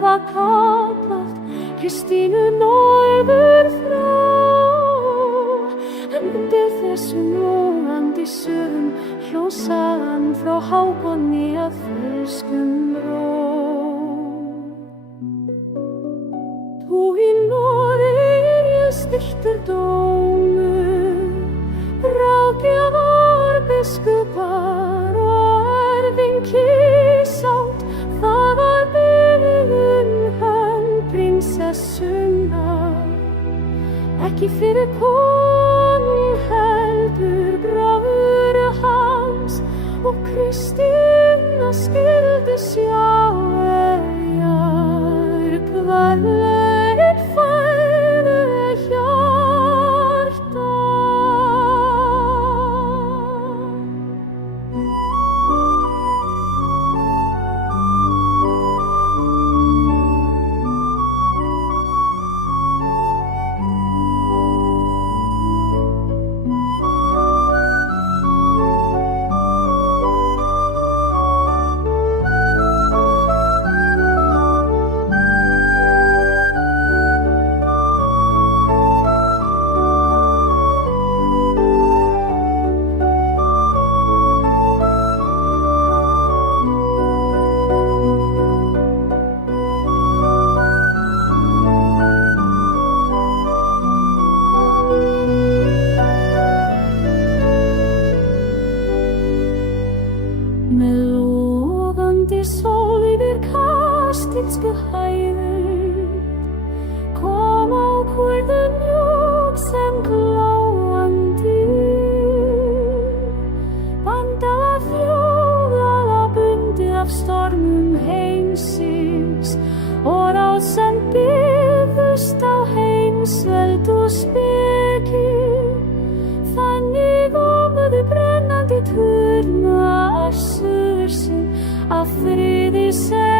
hafa kallað Kristínu norður frá. En undir þessum logandi sögum hljóðsagan frá Hákoni að fölskum róm. Þú í Noregi stilltur dómur, ráðgjafar biskupar og erfingi sátt. Það var byggðin hönd prinsessunnar, ekki fyrir konung heldur bróður hans, og Kristína skyldi sjá eyjar kvæðlegir fæðu hjarta. Með logandi sól yfir Kastínsku hæðir kom ákvörðun mjúk sem glóandi, bandaða þjóðaða bundið af stormum heimsins, og ráð sem byggðust á heimsveld og speki. Þannig ómuðu brennandi turnar suðursinn af friði sem